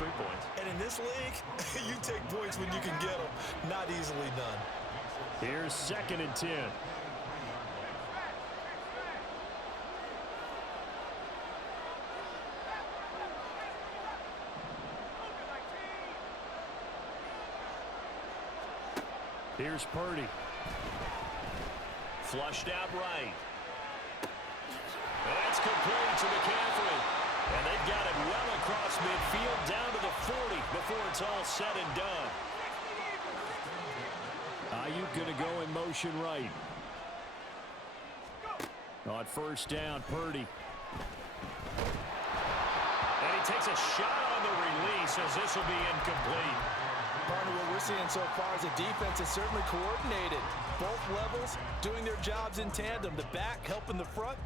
3 points. And in this league, you take points when you can get them. Not easily done. Here's 2nd and 10. Here's Purdy. Flushed out right. That's complete to McCaffrey. And they've got it well across midfield down to the 40 before it's all said and done. Ayuk going to go in motion right. On 1st down, Purdy. And he takes a shot on the release as this will be incomplete. Partner, what we're seeing so far is the defense is certainly coordinated. Both levels doing their jobs in tandem. The back helping the front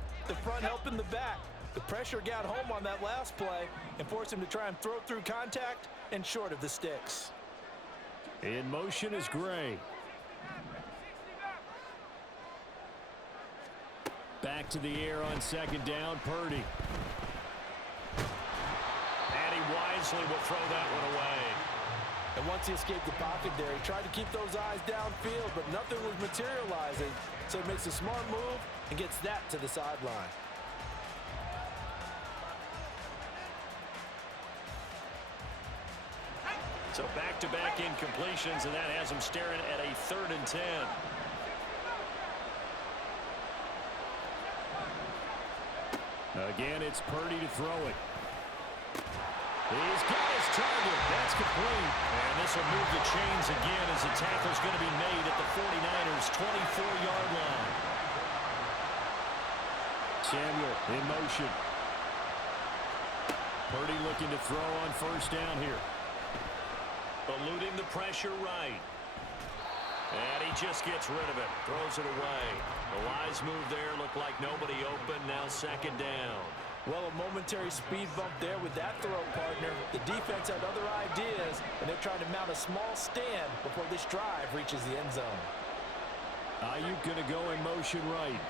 helping the back. The pressure got home on that last play and forced him to try and throw through contact and short of the sticks. In motion is Gray. Back to the air on 2nd down, Purdy. And he wisely will throw that one away. And once he escaped the pocket there, he tried to keep those eyes downfield, but nothing was materializing. So he makes a smart move and gets that to the sideline. So back-to-back incompletions, and that has him staring at a 3rd and 10. Again, it's Purdy to throw it. He's got his target. That's complete. And this will move the chains again as the tackle's going to be made at the 49ers' 24-yard line. Samuel in motion. Purdy looking to throw on 1st down here. Eluding the pressure right. And he just gets rid of it. Throws it away. A wise move there. Looked like nobody open. Now 2nd down. Well, a momentary speed bump there with that throw, partner. The defense had other ideas, and they're trying to mount a small stand before this drive reaches the end zone. Ayuk going to go in motion right.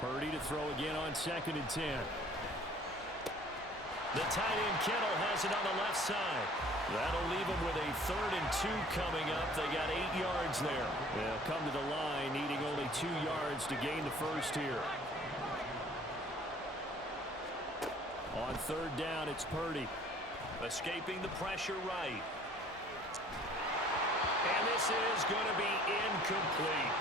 Purdy to throw again on 2nd and 10. The tight end Kittle has it on the left side. That'll leave them with a 3rd and 2 coming up. They got 8 yards there. They'll come to the line needing only 2 yards to gain the first here. On 3rd down, it's Purdy. Escaping the pressure right. And this is going to be incomplete.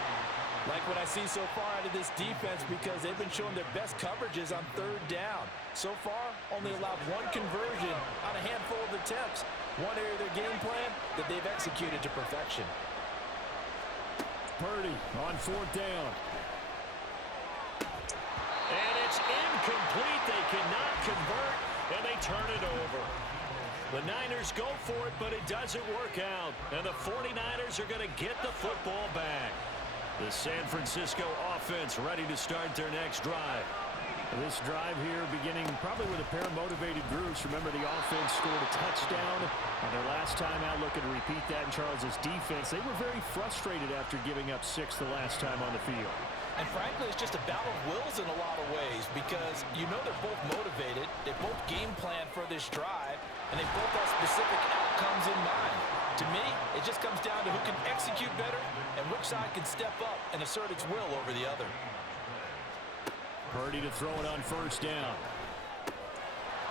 Like what I see so far out of this defense because they've been showing their best coverages on 3rd down. So far, only allowed 1 conversion on a handful of attempts. One area of their game plan that they've executed to perfection. Purdy on 4th down. And it's incomplete. They cannot convert, and they turn it over. The Niners go for it, but it doesn't work out. And the 49ers are going to get the football back. The San Francisco offense ready to start their next drive. This drive here beginning probably with a pair of motivated groups. Remember, the offense scored a touchdown on their last time out, looking to repeat that in Charles's defense. They were very frustrated after giving up 6 the last time on the field. And frankly, it's just a battle of wills in a lot of ways because you know they're both motivated, they both game plan for this drive, and they both have specific outcomes in mind. To me, it just comes down to who can execute better and which side can step up and assert its will over the other. Purdy to throw it on 1st down.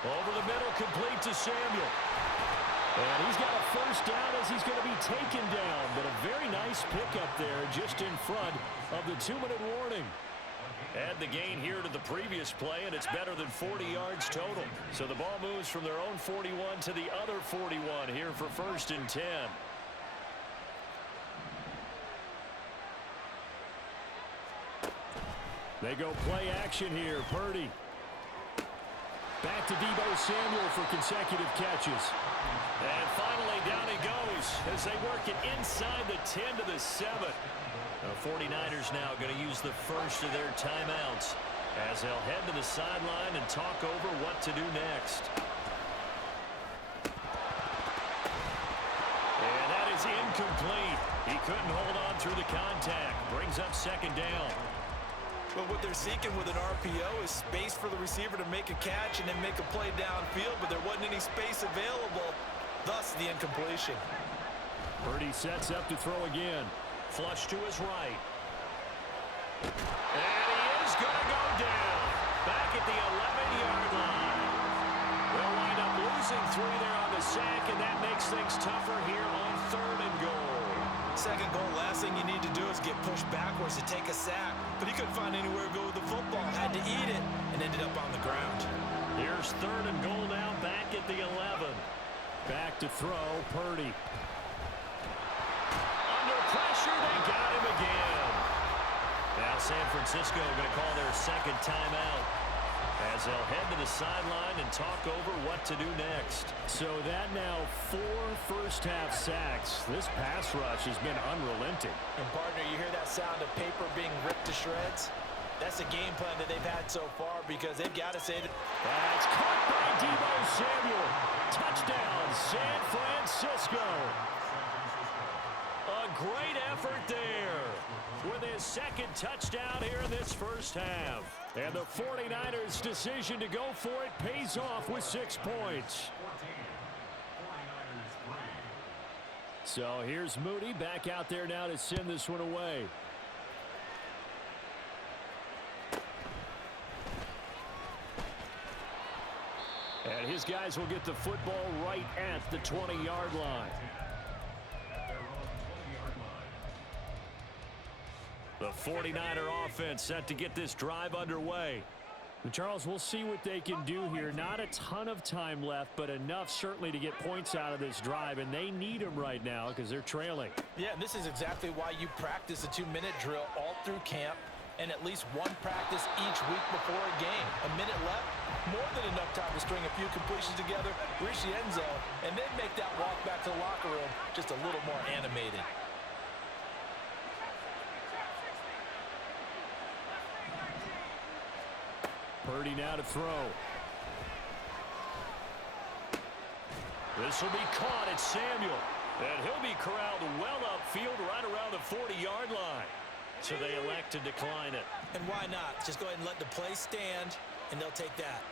Over the middle, complete to Samuel. And he's got a 1st down as he's going to be taken down. But a very nice pickup there just in front of the 2-minute warning. Add the gain here to the previous play, and it's better than 40 yards total. So the ball moves from their own 41 to the other 41 here for 1st and 10. They go play action here. Purdy. Back to Deebo Samuel for consecutive catches. And finally, down he goes as they work it inside the 10 to the 7. The 49ers now going to use the first of their timeouts as they'll head to the sideline and talk over what to do next. And that is incomplete. He couldn't hold on through the contact. Brings up 2nd down. But what they're seeking with an RPO is space for the receiver to make a catch and then make a play downfield, but there wasn't any space available, thus the incompletion. Purdy sets up to throw again. Flush to his right. And he is going to go down. Back at the 11-yard line. They'll wind up losing 3 there on the sack, and that makes things tougher here on 3rd and goal. Second goal, last thing you need to do is get pushed backwards to take a sack. But he couldn't find anywhere to go with the football. Had to eat it and ended up on the ground. Here's 3rd and goal now back at the 11. Back to throw, Purdy. Under pressure, they got him again. Now San Francisco going to call their second timeout as they'll head to the sideline and talk over what to do next. So that now 4 first-half sacks. This pass rush has been unrelenting. And, partner, you hear that sound of paper being ripped to shreds? That's a game plan that they've had so far because they've got to say that. That's caught by Deebo Samuel. Touchdown, San Francisco. A great effort there with his second touchdown here in this first half. And the 49ers' decision to go for it pays off with 6 points. So here's Moody back out there now to send this one away. And his guys will get the football right at the 20-yard line. The 49er offense set to get this drive underway. And Charles, we'll see what they can do here. Not a ton of time left, but enough certainly to get points out of this drive, and they need them right now because they're trailing. Yeah, and this is exactly why you practice a 2-minute drill all through camp and at least one practice each week before a game. A minute left, more than enough time to string a few completions together, reach the end zone, and then make that walk back to the locker room just a little more animated. Purdy now to throw. This will be caught at Samuel. And he'll be corralled well upfield right around the 40-yard line. So they elect to decline it. And why not? Just go ahead and let the play stand, and they'll take that.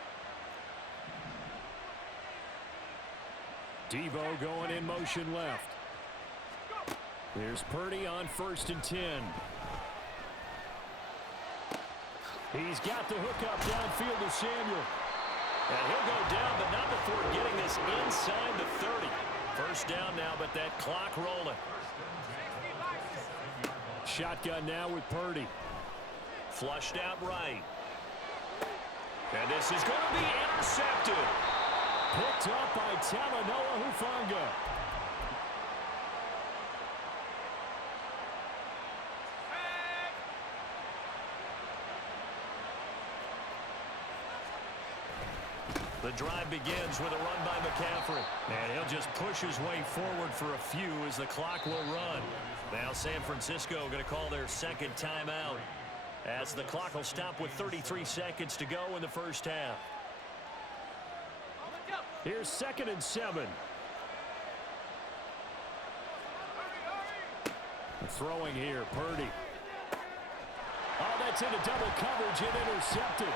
Deebo going in motion left. Here's Purdy on 1st and 10. He's got the hook up downfield to Samuel. And he'll go down, but not before getting this inside the 30. First down now, but that clock rolling. Shotgun now with Purdy. Flushed out right. And this is going to be intercepted. Picked up by Talanoa Hufanga. The drive begins with a run by McCaffrey. And he'll just push his way forward for a few as the clock will run. Now San Francisco going to call their second timeout as the clock will stop with 33 seconds to go in the first half. Here's 2nd and 7. Throwing here, Purdy. Oh, that's into double coverage and intercepted.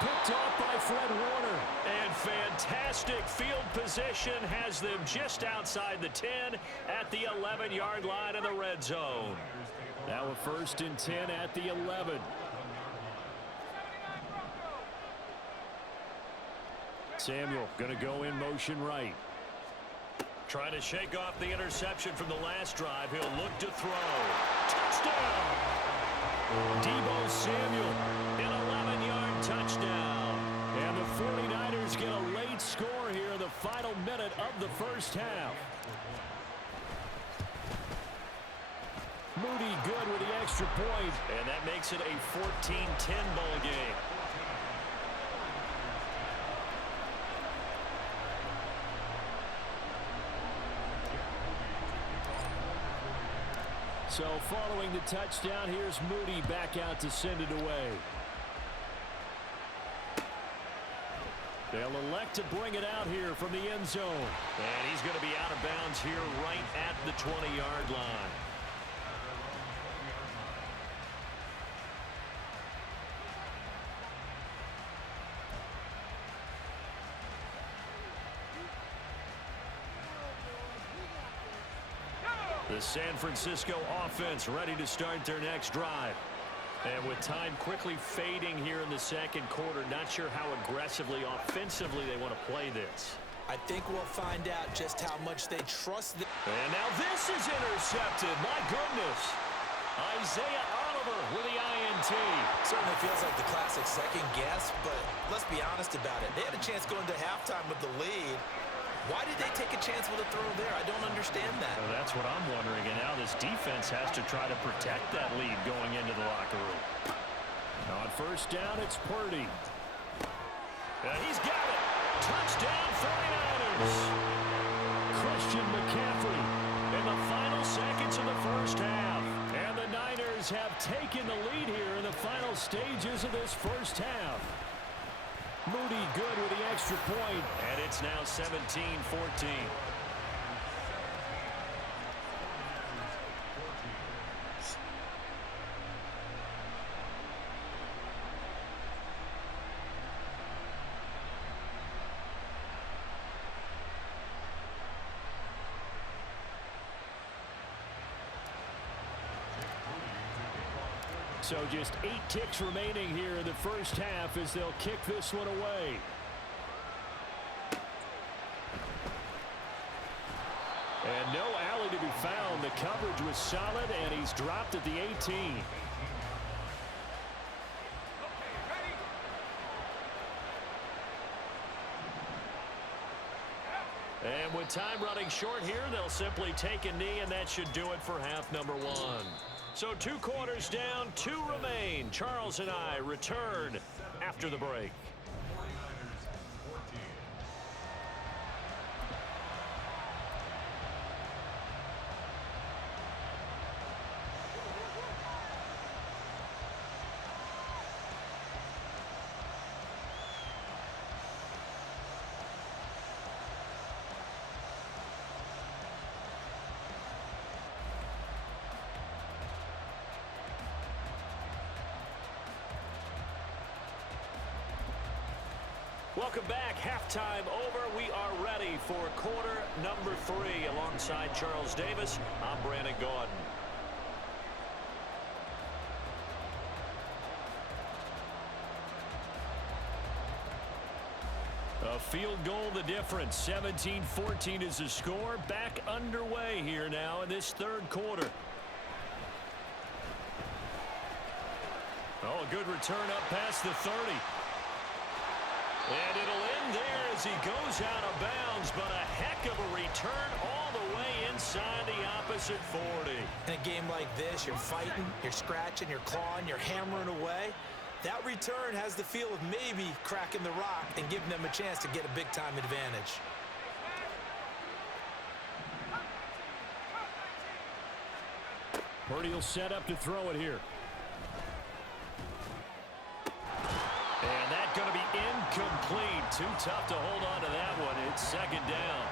Picked off by Fred Warner. And fantastic field position has them just outside the 10 at the 11-yard line in the red zone. Now a 1st and 10 at the 11. Samuel going to go in motion right. Trying to shake off the interception from the last drive. He'll look to throw. Touchdown! Deebo Samuel, an 11-yard touchdown. And the 49ers get a late score here in the final minute of the first half. Moody good with the extra point. And that makes it a 14-10 ball game. So following the touchdown, here's Moody back out to send it away. They'll elect to bring it out here from the end zone. And he's going to be out of bounds here right at the 20-yard line. The San Francisco offense ready to start their next drive. And with time quickly fading here in the second quarter, not sure how aggressively, offensively they want to play this. I think we'll find out just how much they trust them. And now this is intercepted. My goodness. Isaiah Oliver with the INT. Certainly feels like the classic second guess, but let's be honest about it. They had a chance going to halftime with the lead. Why did they take a chance with a throw there? I don't understand that. Well, that's what I'm wondering. And now this defense has to try to protect that lead going into the locker room. On first down, it's Purdy. And he's got it. Touchdown 49ers. Christian McCaffrey in the final seconds of the first half. And the Niners have taken the lead here in the final stages of this first half. Moody good with the extra point. And it's now 17-14. So just 8 ticks remaining here in the first half as they'll kick this one away. And no alley to be found. The coverage was solid, and he's dropped at the 18. And with time running short here, they'll simply take a knee, and that should do it for half number one. So 2 quarters down, 2 remain. Charles and I return after the break. Welcome back. Halftime over. We are ready for quarter number 3. Alongside Charles Davis, I'm Brandon Gaudin. A field goal the difference. 17-14 is the score. Back underway here now in this third quarter. Oh, a good return up past the 30. And it'll end there as he goes out of bounds, but a heck of a return all the way inside the opposite 40. In a game like this, you're fighting, you're scratching, you're clawing, you're hammering away. That return has the feel of maybe cracking the rock and giving them a chance to get a big-time advantage. Purdy will set up to throw it here. And that's going to be incomplete. Too tough to hold on to that one. It's second down.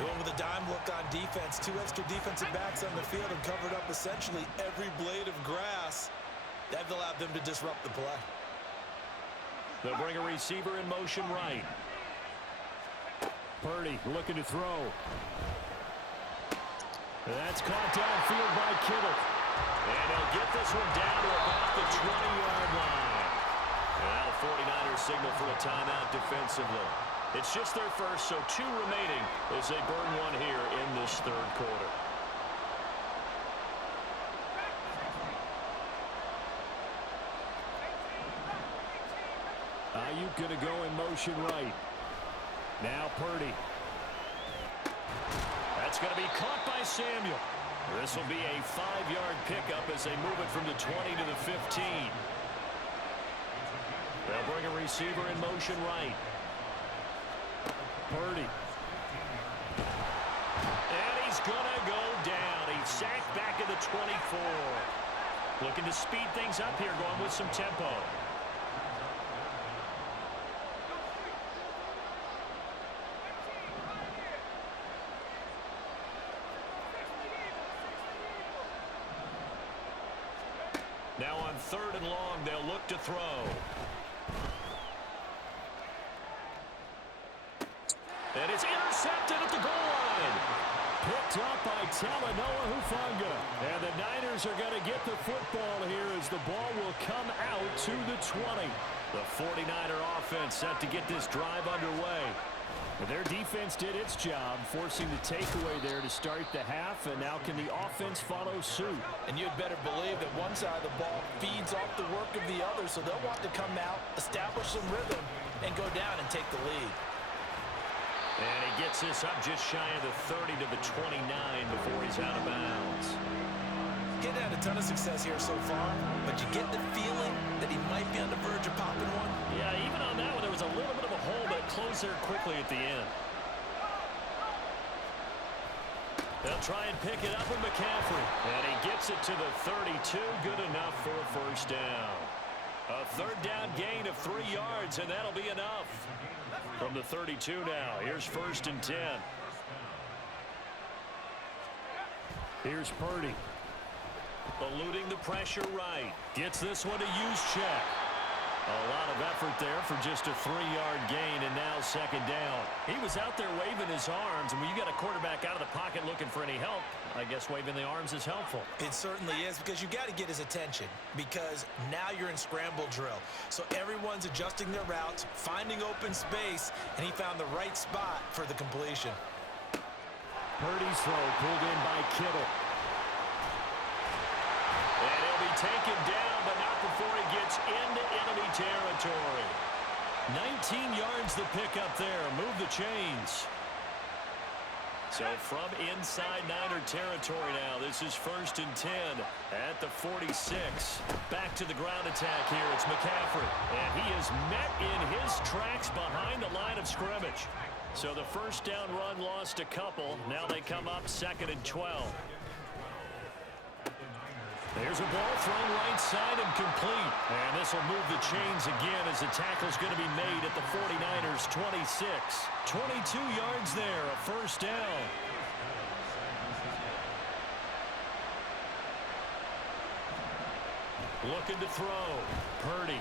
They went with a dime look on defense. 2 extra defensive backs on the field and covered up essentially every blade of grass. That allowed them to disrupt the play. They'll bring a receiver in motion right. Purdy looking to throw. That's caught downfield by Kittle. And he'll get this one down to about the 20-yard line. And now the 49ers signal for a timeout defensively. It's just their first, so 2 remaining as they burn one here in this third quarter. Ayuk going to go in motion right. Now Purdy. That's going to be caught by Samuel. This will be a 5-yard pickup as they move it from the 20 to the 15. They'll bring a receiver in motion right. Purdy. And he's going to go down. He's sacked back at the 24. Looking to speed things up here, going with some tempo. Now on 3rd and long, they'll look to throw. And it's intercepted at the goal line. Picked up by Talanoa Hufanga. And the Niners are going to get the football here as the ball will come out to the 20. The 49er offense set to get this drive underway. Their defense did its job, forcing the takeaway there to start the half, and now can the offense follow suit? And you'd better believe that one side of the ball feeds off the work of the other, so they'll want to come out, establish some rhythm, and go down and take the lead. And he gets this up just shy of the 30 to the 29 before he's out of bounds. Getting had a ton of success here so far, but you get the feeling that he might be on the verge of popping one. Yeah, even on that one, there was a little bit of a hole, but it closed there quickly at the end. They'll try and pick it up with McCaffrey. And he gets it to the 32. Good enough for a first down. A third down gain of 3 yards, and that'll be enough. From the 32 now, here's 1st and 10. Here's Purdy. Eluding the pressure right. Gets this one to use check. A lot of effort there for just a 3-yard gain, and now 2nd down. He was out there waving his arms, and when you got a quarterback out of the pocket looking for any help, I guess waving the arms is helpful. It certainly is, because you got to get his attention, because now you're in scramble drill. So everyone's adjusting their routes, finding open space, and he found the right spot for the completion. Purdy's throw pulled in by Kittle. And he'll be taken down, but not before he gets into enemy territory. 19 yards the pickup there. Move the chains. So from inside Niner territory now, this is 1st and 10 at the 46. Back to the ground attack here. It's McCaffrey. And he is met in his tracks behind the line of scrimmage. So the first down run lost a couple. Now they come up 2nd and 12. There's a ball thrown right side and complete. And this will move the chains again as the tackle's going to be made at the 49ers 26. 22 yards there, a first down. Looking to throw. Purdy.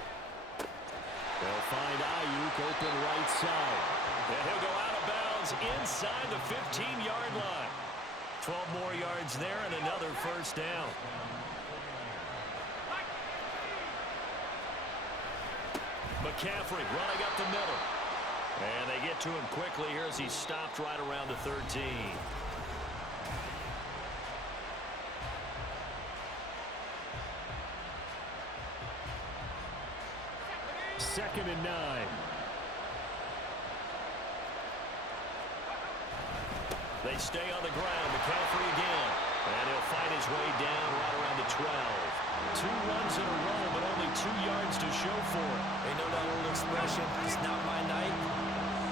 They'll find Ayuk open right side. And he'll go out of bounds inside the 15-yard line. 12 more yards there and another first down. McCaffrey running up the middle. And they get to him quickly here as he stopped right around the 13. Second and 9. They stay on the ground. McCaffrey again. And he'll find his way down right around the 12. 2 runs in a row, but only 2 yards to show for it. They know that old expression, it's not my night.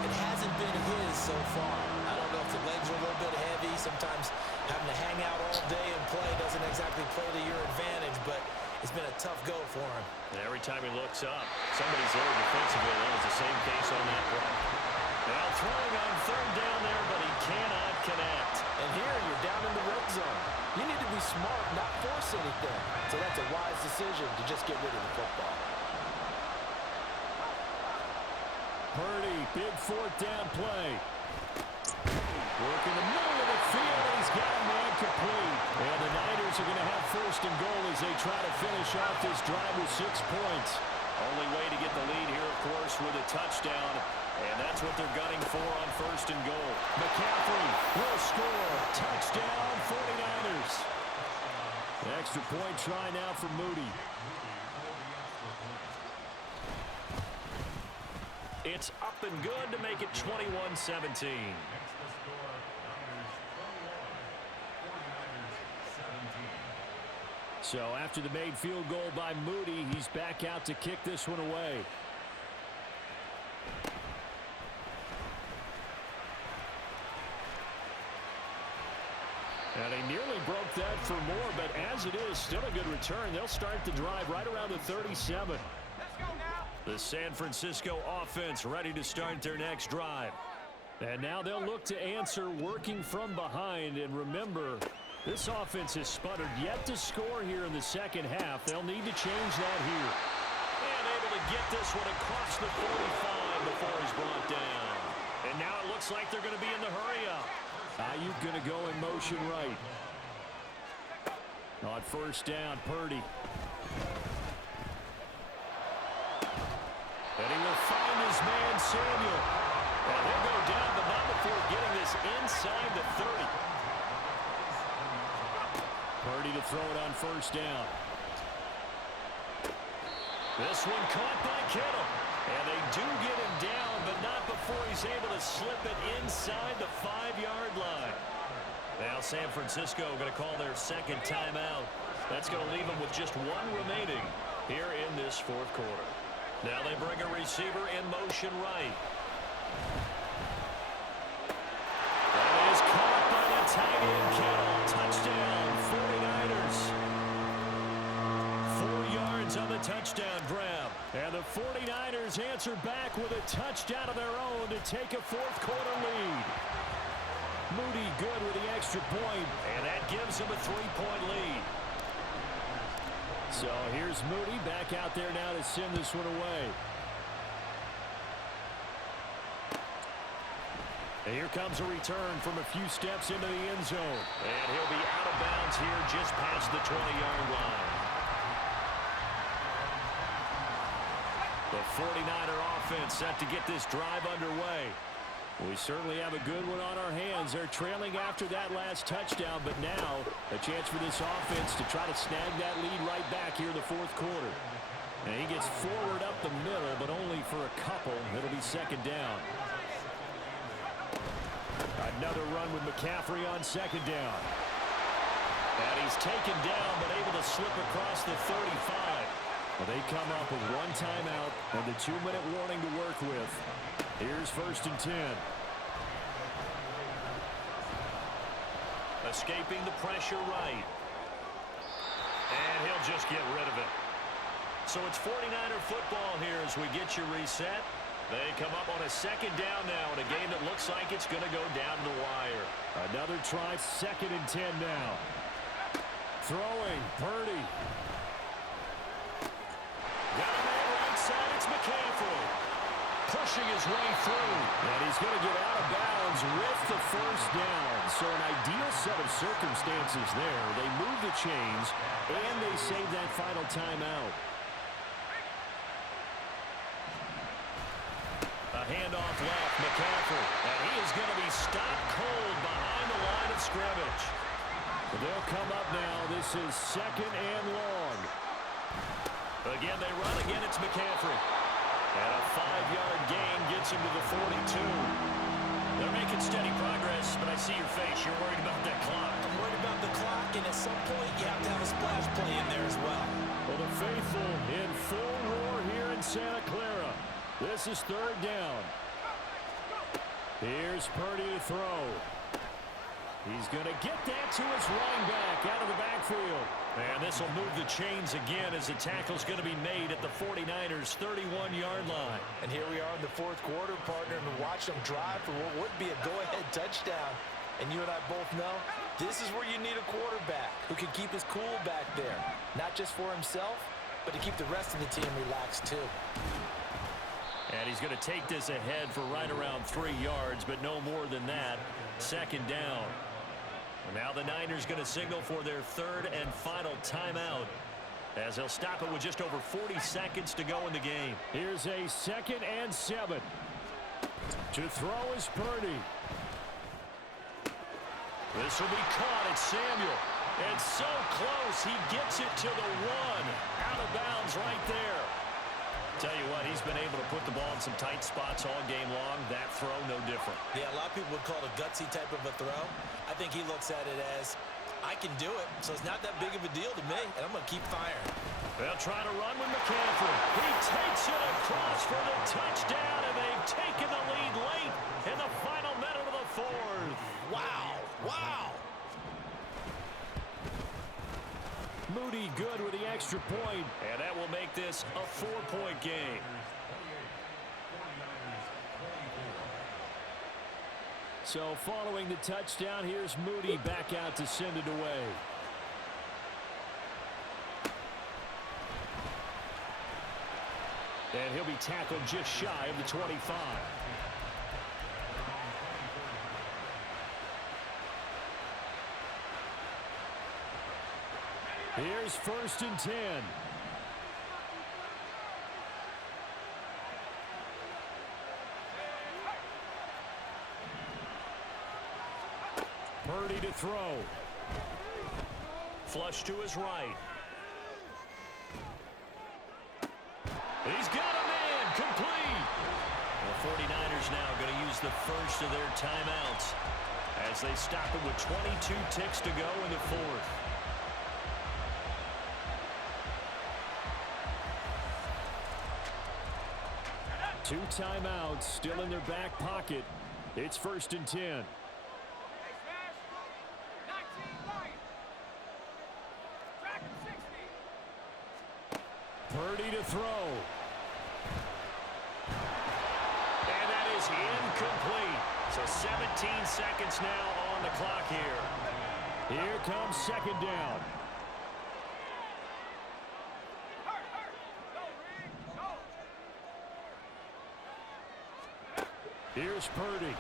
It hasn't been his so far. I don't know if the legs are a little bit heavy. Sometimes having to hang out all day and play doesn't exactly play to your advantage, but it's been a tough go for him. And every time he looks up, somebody's there defensively. That was the same case on that play. Now throwing on 3rd down there, but he cannot connect. And here you're down in the red zone. You need to be smart, not force anything. So that's a wise decision to just get rid of the football. Purdy, big 4th down play. Working the middle of the field, and he's got him incomplete. And the Niners are going to have 1st and goal as they try to finish off this drive with 6 points. Only way to get the lead here, of course, with a touchdown. And that's what they're gunning for on 1st and goal. McCaffrey will score. Touchdown, 49ers. Extra point try now for Moody. It's up and good to make it 21-17. So after the made field goal by Moody, he's back out to kick this one away. And he nearly broke that for more, but as it is, still a good return. They'll start the drive right around the 37. Let's go now. The San Francisco offense ready to start their next drive. And now they'll look to answer working from behind. And remember, this offense has sputtered yet to score here in the second half. They'll need to change that here. And able to get this one across the 45 before he's brought down. And now it looks like they're going to be in the hurry up. Ayuk going to go in motion right. On first down, Purdy. And he will find his man, Samuel. And he'll go down, but not before getting this inside the 30. Purdy to throw it on first down. This one caught by Kittle. And they do get him down, but not before he's able to slip it inside the 5-yard line. Now San Francisco going to call their second timeout. That's going to leave them with just one remaining here in this fourth quarter. Now they bring a receiver in motion right. That is caught by the tight end Kittle. Touchdown, 49ers. 4 yards on the touchdown grab. And the 49ers answer back with a touchdown of their own to take a fourth quarter lead. Moody good with the extra point, and that gives him a 3-point lead. So here's Moody back out there now to send this one away. And here comes a return from a few steps into the end zone. And he'll be out of bounds here just past the 20-yard line. The 49er offense set to get this drive underway. We certainly have a good one on our hands. They're trailing after that last touchdown, but now a chance for this offense to try to snag that lead right back here in the fourth quarter. And he gets forward up the middle, but only for a couple. It'll be second down. Another run with McCaffrey on second down. And he's taken down, but able to slip across the 35. Well, they come up with one timeout and the 2-minute warning to work with. Here's first and 10. Escaping the pressure right. And he'll just get rid of it. So it's 49er football here as we get you reset. They come up on a second down now in a game that looks like it's going to go down the wire. Another try, second and 10 now. Throwing, Purdy. Got a man right side, it's McCaffrey. Pushing his way through. And he's going to get out of bounds with the first down. So an ideal set of circumstances there. They move the chains, and they save that final timeout. A handoff left, McCaffrey. And he is going to be stopped cold behind the line of scrimmage. But they'll come up now. This is second and long. Again, they run. Again, it's McCaffrey. And a 5-yard gain gets him to the 42. They're making steady progress, but I see your face. You're worried about that clock. I'm worried about the clock, and at some point, you have to have a splash play in there as well. Well, the faithful in full roar here in Santa Clara. This is third down. Here's Purdy to throw. He's going to get that to his running back out of the backfield. And this will move the chains again as the tackle's going to be made at the 49ers' 31-yard line. And here we are in the fourth quarter, partner, and watch them drive for what would be a go-ahead touchdown. And you and I both know this is where you need a quarterback who can keep his cool back there. Not just for himself, but to keep the rest of the team relaxed too. And he's going to take this ahead for right around 3 yards, but no more than that. Second down. Now the Niners going to signal for their third and final timeout as they'll stop it with just over 40 seconds to go in the game. Here's a 2nd and 7. To throw is Purdy. This will be caught. It's Samuel. And so close. He gets it to the 1. Out of bounds right there. Tell you what, he's been able to put the ball in some tight spots all game long. That throw, no different. Yeah, a lot of people would call it a gutsy type of a throw. I think he looks at it as, I can do it, so it's not that big of a deal to me, and I'm going to keep firing. They'll try to run with McCaffrey. He takes it across for the touchdown, and they've taken the lead late in the final minute of the fourth. Wow, wow. Moody good with the extra point, and that will make this a 4-point game. So following the touchdown, here's Moody back out to send it away. And he'll be tackled just shy of the 25. Here's 1st and 10. Purdy to throw. Flush to his right. He's got a man. Complete. The 49ers now going to use the first of their timeouts as they stop it with 22 ticks to go in the 4th. Two timeouts still in their back pocket. It's 1st and 10. Purdy to throw. And that is incomplete. So 17 seconds now on the clock here. Here comes 2nd down. Here's Purdy.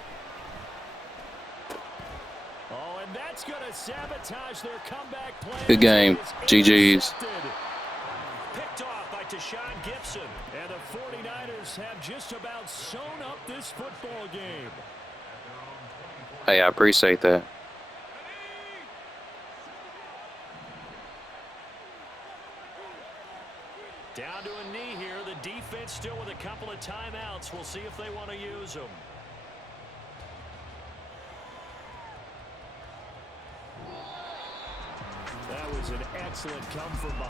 Oh, and that's going to sabotage their comeback plan. Good game. GG's. Picked off by Tashawn Gibson. And the 49ers have just about sewn up this football game. Hey, I appreciate that. Down to a knee here. The defense still with a couple of timeouts. We'll see if they want to use them. That was an excellent come from behind.